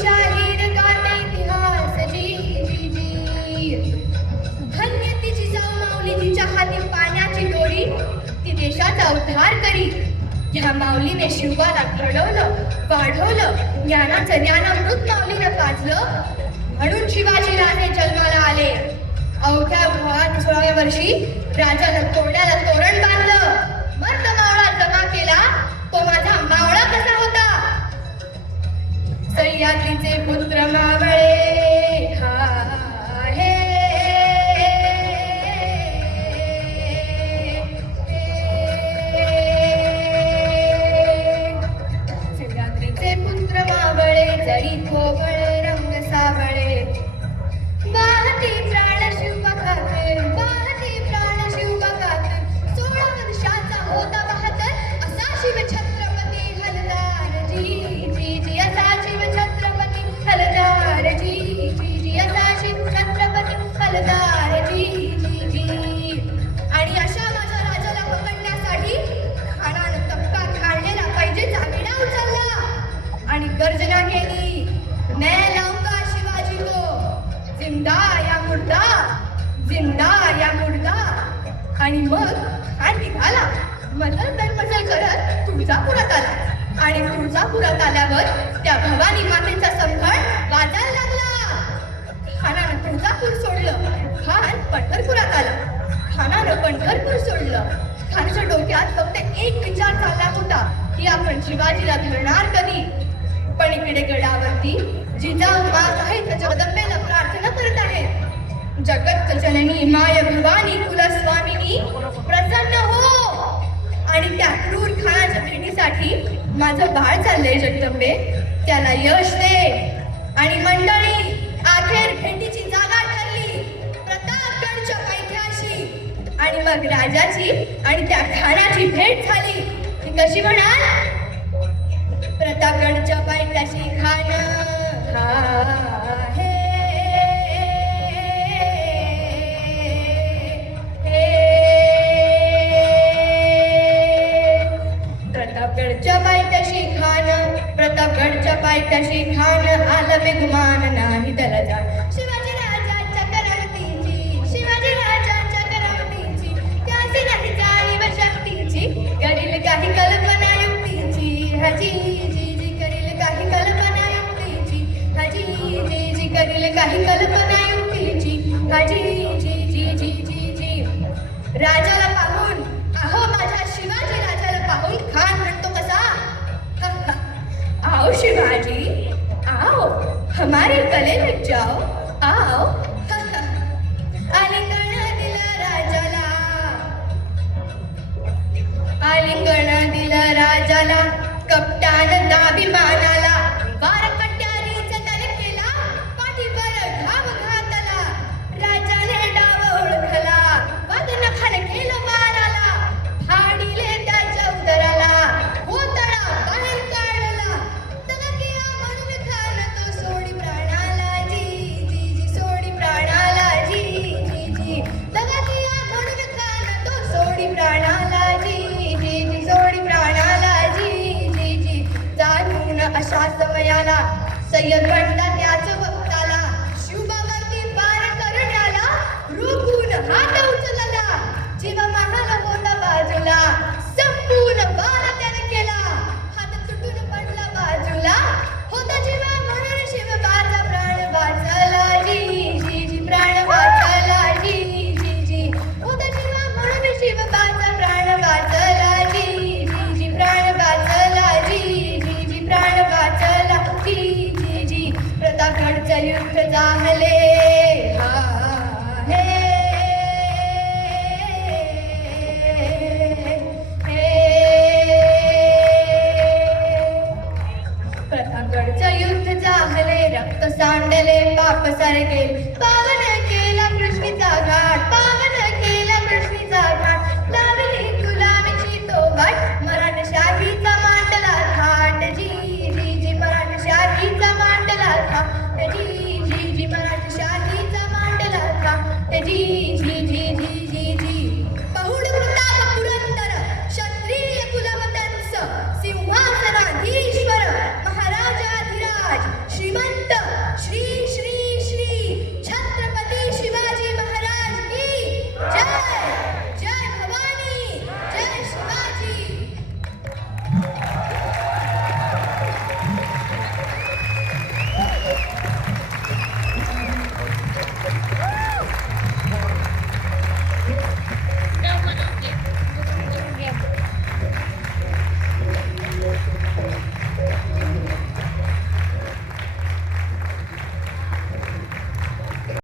शाहीर गाते इतिहास जी. धन्य तिची जाऊ माऊली, जिच्या हाती पाण्याची दोरी, ती देशाचा उद्धार करी. ह्या माऊलीने शिवाला घडवलं, वाढवलं, ज्ञानाचं ज्ञानामृत माऊलीने पाजलं, म्हणून शिवाजी राजे जन्माला आले. अवघ्या 16व्या वर्षी राजानं तोरण्याला तोरण बांधलं. मर्द मावळा जमा केला, तो माझा मावळा कसा होता. सह्याद्रीचे पुत्र मावळे हे सह्याद्रीचे पुत्र मावळे, जरी थोबळ रंग सावळे, वाहती प्राण शिवबखाते, वाहती प्राण शिवबखाते. 16 वर्षाचा होता बहादर, असा शिव छत्रपती हलदार जी, असा शिव छत्रपती हलदार जी, असा शिव छत्रपती हलदार जी. आणि अशा माझ्या राजाला पकडण्यासाठी खानानं तक्का काढलेला पाहिजे चाविडा उचलला आणि गर्जना केली, मैं लाऊंगा शिवाजी को, जिंदा या मुर्दा, जिंदा या मुर्दा. आणि मग हा निघाला मजल करत तुळजापुरात आला. आणि तुळजापुरात आल्यावर त्या भवानी मातेचा संघाट वाजायला लागला. खानानं तुळजापूर सोडलं, खान पंढरपुरात आला. खानानं पंढरपूर सोडलं. खानच्या डोक्यात फक्त एक विचार चालला होता की आपण शिवाजीला धरणार कधी. पण इकडे गडावरती जिजाऊ मात आहेत, जगदंबेला प्रार्थना करत आहेत. जगत जननी माय भवानी कुलस्वामिनी प्रसन्न हो. आणि त्या क्रूर खानाच्या भेटीसाठी माझं बाळ चाललंय जगदंबे, त्याला यश दे. आणि मंडळी, अखेर भेटीची जागा ठरली प्रतापगडच्या पायथ्याशी. आणि मग राजाची आणि त्या खानाची भेट झाली. ती कशी म्हणाल? प्रतापगडच्या पायथ्याशी खान हे प्रतापगडच्या पायथ्याशी खान, प्रतापगडच्या पायथ्याशी खान, आलं बेगुमान नाही त्याला जा. शिवाजी राजाच्या करामतीची, शिवाजी राजाच्या करामतीची, त्याची नाही जाणीव शक्तीची, करील काही कल्पना युक्तीची. हजी जी करील काही कल्पना युक्तीची, हजी जी करील काही कल्पना युक्तीची, हजी जी. राजाला पाहून, अहो माझ्या शिवाजी राजाला पाहून खान म्हणतो कसा, आओ शिवाजी आओ, हमारे गले लग जाओ, आओ. आलिंगण दिलं राजाला, आलिंगण दिलं राजाला, कप्तान दाभिमानाला, वार कट्यारीचा तल केला, पाठीवर घाव घातला. राजाने डाव ओळखला, वादन खान केलं वाराला, फाडिले त्याच्या उदराला, गोतडा बाहेर काढला. तलकिया म्हणून खान तो सोडी प्राणाला जी, सोडी प्राणाला जी. तलकिया म्हणून खान तो सोडी प्राणाला जी, सोडी प्राणाला जी. जाणून अशा समयाला सय्यद म्हणला त्याच वक्ताला, शिवबावरती पार करण्याला रोखून हात उचलला. जीवा महाल होता बाजूला, संपूर्ण वार त्याने केला, हात तुटून पडला बाजूला. होता जीवा म्हणून शिवबाचा प्राण वाचला जी, प्राण वाचला जी. होता जीवा म्हणून शिवबाचा प्राण वाचला जी, प्राण वाचला जी, प्राण वाचला जी. प्रतापगडचं युद्ध झाले प्रतापगडचं युद्ध झाले, रक्त सांडले, पाप सारे गेले, पावन केला कृष्णीचा घाट.